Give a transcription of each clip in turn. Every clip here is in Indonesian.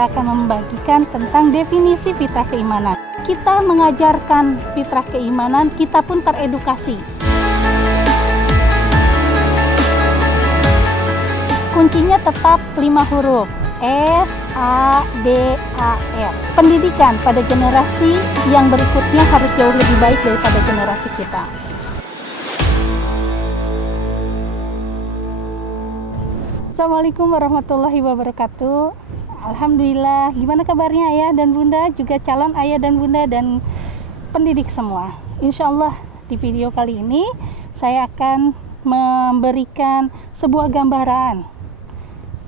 saya akan membagikan tentang definisi fitrah keimanan. Kita mengajarkan fitrah keimanan, kita pun teredukasi. Kuncinya tetap 5 huruf, S, A, D, A, R. Pendidikan pada generasi yang berikutnya harus jauh lebih baik daripada generasi kita. Assalamualaikum warahmatullahi wabarakatuh. Alhamdulillah, gimana kabarnya ayah dan bunda, juga calon ayah dan bunda dan pendidik semua. Insya Allah di video kali ini saya akan memberikan sebuah gambaran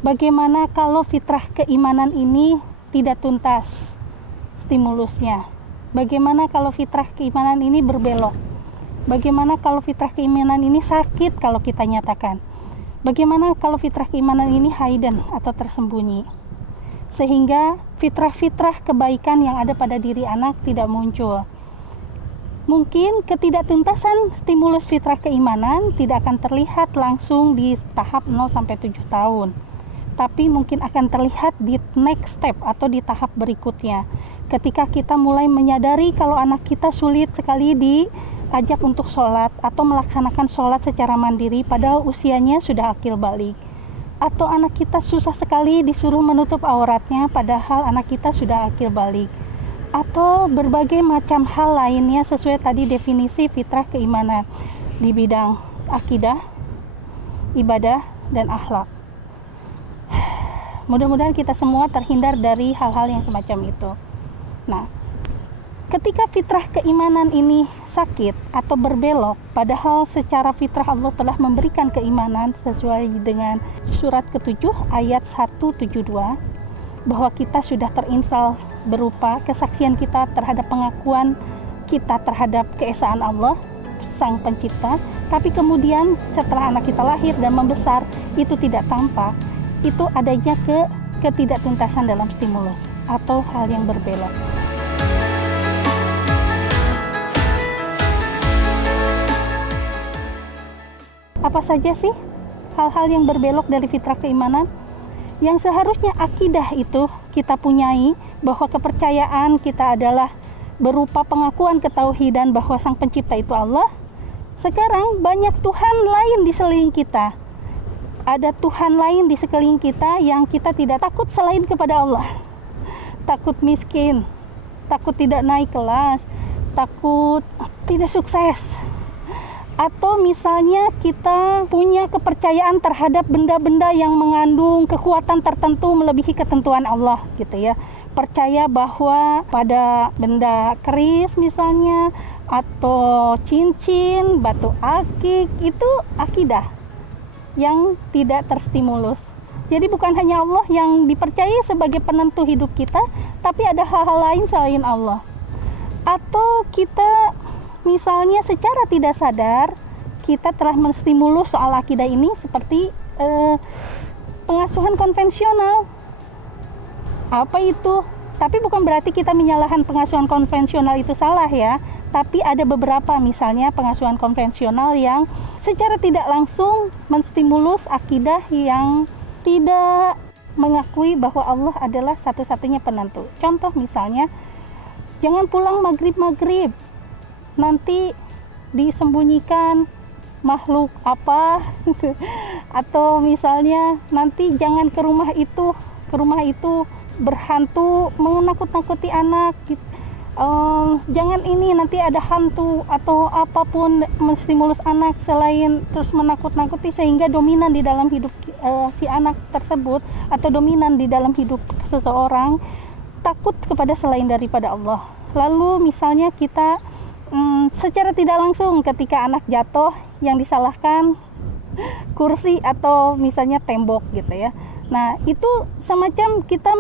bagaimana kalau fitrah keimanan ini tidak tuntas stimulusnya. Bagaimana kalau fitrah keimanan ini berbelok. Bagaimana kalau fitrah keimanan ini sakit kalau kita nyatakan. Bagaimana kalau fitrah keimanan ini hidden atau tersembunyi, sehingga fitrah-fitrah kebaikan yang ada pada diri anak tidak muncul. Mungkin ketidaktuntasan stimulus fitrah keimanan tidak akan terlihat langsung di tahap 0-7 tahun, tapi mungkin akan terlihat di next step atau di tahap berikutnya, ketika kita mulai menyadari kalau anak kita sulit sekali diajak untuk sholat atau melaksanakan sholat secara mandiri padahal usianya sudah akil balik, atau anak kita susah sekali disuruh menutup auratnya padahal anak kita sudah akil balik, atau berbagai macam hal lainnya sesuai tadi definisi fitrah keimanan di bidang akidah, ibadah, dan akhlak. Mudah-mudahan kita semua terhindar dari hal-hal yang semacam itu. Nah, ketika fitrah keimanan ini sakit atau berbelok, padahal secara fitrah Allah telah memberikan keimanan sesuai dengan surat ke-7 ayat 172, bahwa kita sudah terinstal berupa kesaksian kita terhadap pengakuan kita terhadap keesaan Allah, Sang Pencipta, tapi kemudian setelah anak kita lahir dan membesar, itu tidak tampak. Itu adanya ketidaktuntasan dalam stimulus atau hal yang berbelok. Apa saja sih hal-hal yang berbelok dari fitrah keimanan? Yang seharusnya akidah itu kita punyai, bahwa kepercayaan kita adalah berupa pengakuan ketauhidan bahwa Sang Pencipta itu Allah. Sekarang banyak Tuhan lain di sekeliling kita. Ada Tuhan lain di sekeliling kita yang kita tidak takut selain kepada Allah. Takut miskin, takut tidak naik kelas, takut tidak sukses. Atau misalnya kita punya kepercayaan terhadap benda-benda yang mengandung kekuatan tertentu melebihi ketentuan Allah gitu ya. Percaya bahwa pada benda keris misalnya, atau cincin, batu akik, itu akidah yang tidak terstimulus. Jadi bukan hanya Allah yang dipercayai sebagai penentu hidup kita, tapi ada hal-hal lain selain Allah. Atau kita misalnya secara tidak sadar kita telah menstimulus soal akidah ini seperti pengasuhan konvensional. Apa itu? Tapi bukan berarti kita menyalahkan pengasuhan konvensional itu salah ya. Tapi ada beberapa misalnya pengasuhan konvensional yang secara tidak langsung menstimulus akidah yang tidak mengakui bahwa Allah adalah satu-satunya penentu. Contoh misalnya, jangan pulang maghrib-maghrib, nanti disembunyikan makhluk apa atau misalnya nanti jangan ke rumah itu berhantu, menakut-nakuti anak gitu. Jangan ini, nanti ada hantu atau apapun menstimulus anak selain terus menakut-nakuti sehingga dominan di dalam hidup si anak tersebut atau dominan di dalam hidup seseorang, takut kepada selain daripada Allah. Lalu misalnya kita secara tidak langsung ketika anak jatuh yang disalahkan kursi atau misalnya tembok gitu ya. Nah, itu semacam kita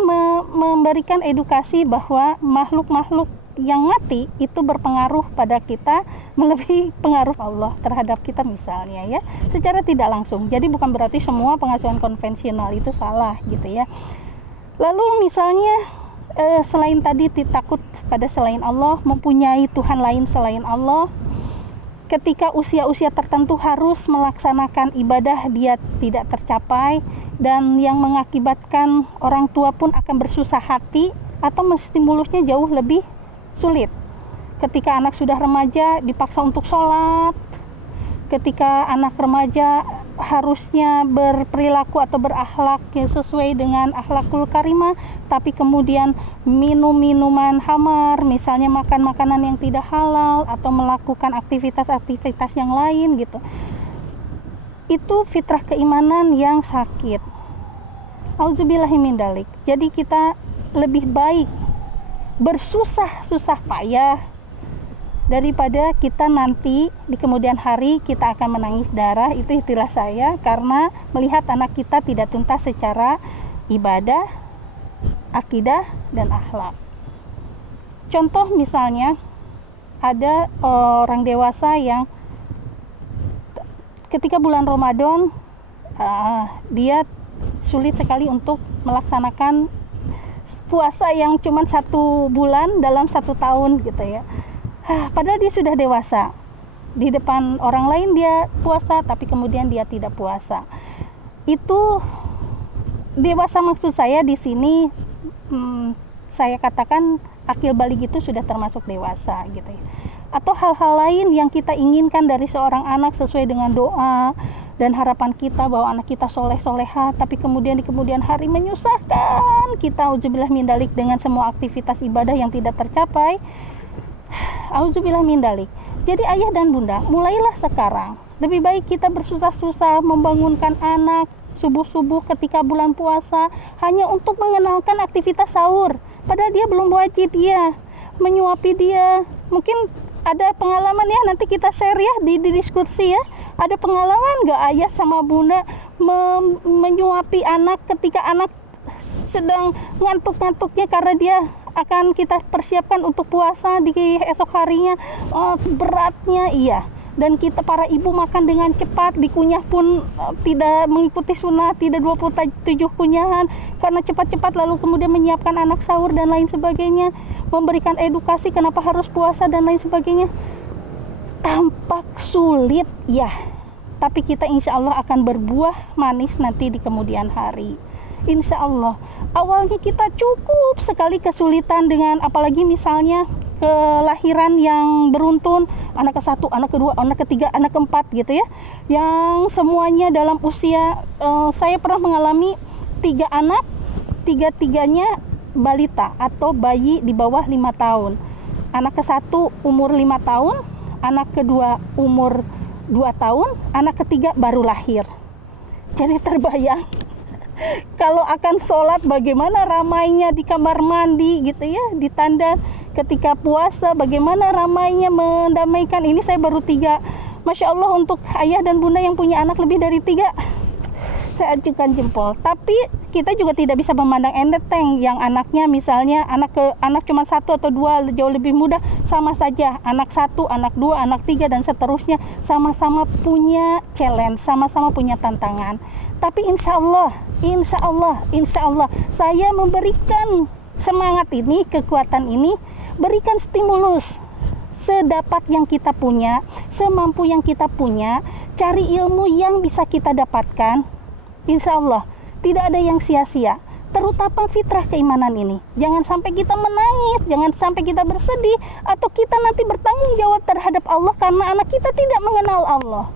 memberikan edukasi bahwa makhluk-makhluk yang mati itu berpengaruh pada kita melebihi pengaruh Allah terhadap kita misalnya ya, secara tidak langsung. Jadi bukan berarti semua pengasuhan konvensional itu salah gitu ya. Lalu misalnya selain tadi takut pada selain Allah, mempunyai Tuhan lain selain Allah, ketika usia-usia tertentu harus melaksanakan ibadah dia tidak tercapai, dan yang mengakibatkan orang tua pun akan bersusah hati atau menstimulusnya jauh lebih sulit. Ketika anak sudah remaja dipaksa untuk sholat, ketika anak remaja harusnya berperilaku atau berakhlak yang sesuai dengan akhlakul karimah, tapi kemudian minum minuman hamar, misalnya makan makanan yang tidak halal atau melakukan aktivitas-aktivitas yang lain gitu. Itu fitrah keimanan yang sakit. Auzubillahi min dzalik. Jadi kita lebih baik bersusah-susah payah daripada kita nanti di kemudian hari kita akan menangis darah. Itu istilah saya, karena melihat anak kita tidak tuntas secara ibadah, akidah, dan akhlak. Contoh misalnya, ada orang dewasa yang ketika bulan Ramadan dia sulit sekali untuk melaksanakan puasa yang cuma 1 bulan dalam 1 tahun gitu ya. Padahal dia sudah dewasa, di depan orang lain dia puasa, tapi kemudian dia tidak puasa. Itu dewasa maksud saya di sini, saya katakan akil balik itu sudah termasuk dewasa gitu ya. Atau hal-hal lain yang kita inginkan dari seorang anak sesuai dengan doa dan harapan kita bahwa anak kita soleh-soleha, tapi kemudian di kemudian hari menyusahkan kita, auzubillah min dzalik, dengan semua aktivitas ibadah yang tidak tercapai. Auzubillah min dzalik. Jadi ayah dan bunda, mulailah sekarang. Lebih baik kita bersusah-susah membangunkan anak subuh-subuh ketika bulan puasa hanya untuk mengenalkan aktivitas sahur. Padahal dia belum wajib, dia menyuapi dia. Mungkin ada pengalaman ya, nanti kita share ya di diskusi ya. Ada pengalaman nggak ayah sama bunda menyuapi anak ketika anak sedang ngantuk-ngantuknya karena dia akan kita persiapkan untuk puasa di esok harinya, beratnya iya, dan kita para ibu makan dengan cepat, dikunyah pun tidak mengikuti sunnah, tidak 27 kunyahan karena cepat-cepat, lalu kemudian menyiapkan anak sahur dan lain sebagainya, memberikan edukasi kenapa harus puasa dan lain sebagainya. Tampak sulit ya, tapi kita insya Allah akan berbuah manis nanti di kemudian hari. Insya Allah. Awalnya kita cukup sekali kesulitan dengan, apalagi misalnya kelahiran yang beruntun, anak ke-1, anak ke-2, anak ke-3, anak ke-4 gitu ya, yang semuanya dalam usia, saya pernah mengalami 3 anak, 3-tiganya balita atau bayi di bawah 5 tahun. Anak ke-1 umur 5 tahun, anak kedua umur 2 tahun, anak ketiga baru lahir. Jadi terbayang kalau akan sholat bagaimana ramainya di kamar mandi gitu ya, di tanda ketika puasa bagaimana ramainya mendamaikan. Ini saya baru 3, Masya Allah, untuk ayah dan bunda yang punya anak lebih dari 3, saya ajukan jempol. Tapi kita juga tidak bisa memandang enteng yang anaknya misalnya anak cuma 1 atau 2 jauh lebih mudah, sama saja anak 1, anak 2, anak 3 dan seterusnya, sama-sama punya challenge, sama-sama punya tantangan. Tapi insya Allah saya memberikan semangat ini, kekuatan ini, berikan stimulus sedapat yang kita punya, semampu yang kita punya, cari ilmu yang bisa kita dapatkan. Insya Allah tidak ada yang sia-sia, terutama fitrah keimanan ini. Jangan sampai kita menangis, jangan sampai kita bersedih, atau kita nanti bertanggung jawab terhadap Allah karena anak kita tidak mengenal Allah,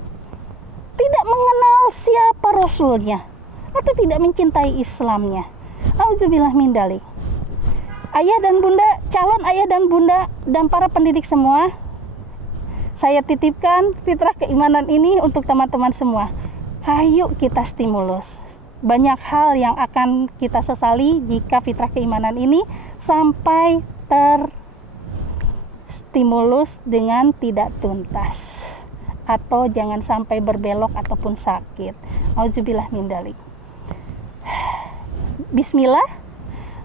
tidak mengenal siapa Rasulnya, atau tidak mencintai Islamnya. Auzubillah min dzalik. Ayah dan bunda, calon ayah dan bunda, dan para pendidik semua, saya titipkan fitrah keimanan ini untuk teman-teman semua. Ayo kita stimulus. Banyak hal yang akan kita sesali jika fitrah keimanan ini sampai terstimulus dengan tidak tuntas, atau jangan sampai berbelok ataupun sakit. Auzubillah min dzalik. Bismillah.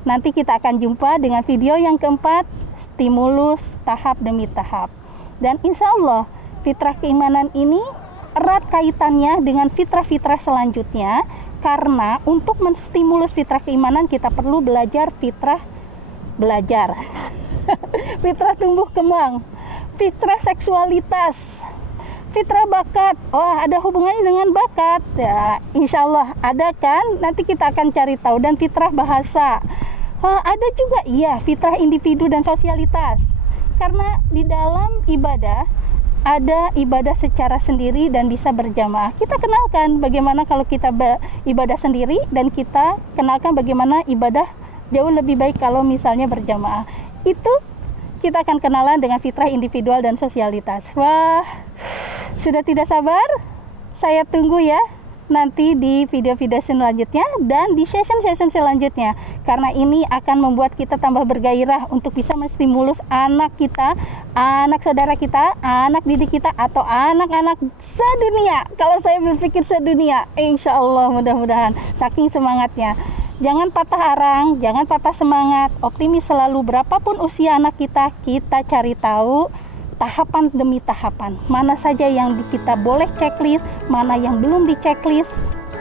Nanti kita akan jumpa dengan video yang keempat, stimulus tahap demi tahap. Dan insya Allah fitrah keimanan ini erat kaitannya dengan fitrah-fitrah selanjutnya, karena untuk menstimulus fitrah keimanan kita perlu belajar fitrah tumbuh kembang, fitrah seksualitas, Fitrah bakat, oh ada hubungannya dengan bakat ya, insya Allah ada kan, nanti kita akan cari tahu. Dan fitrah bahasa, ada juga iya fitrah individu dan sosialitas, karena di dalam ibadah ada ibadah secara sendiri dan bisa berjamaah. Kita kenalkan bagaimana kalau kita beribadah sendiri, dan kita kenalkan bagaimana ibadah jauh lebih baik kalau misalnya berjamaah. Itu kita akan kenalan dengan fitrah individual dan sosialitas. Wah, sudah tidak sabar, saya tunggu ya nanti di video-video selanjutnya dan di session-session selanjutnya, karena ini akan membuat kita tambah bergairah untuk bisa menstimulus anak kita, anak saudara kita, anak didik kita, atau anak-anak sedunia. Kalau saya berpikir sedunia, insya Allah mudah-mudahan, saking semangatnya. Jangan patah arang, jangan patah semangat, optimis selalu. Berapapun usia anak kita, kita cari tahu tahapan demi tahapan, mana saja yang kita boleh checklist, mana yang belum di checklist,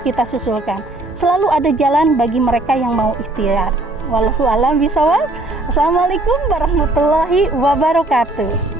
kita susulkan. Selalu ada jalan bagi mereka yang mau ikhtiar. Wallahu a'lam bishawab. Assalamualaikum warahmatullahi wabarakatuh.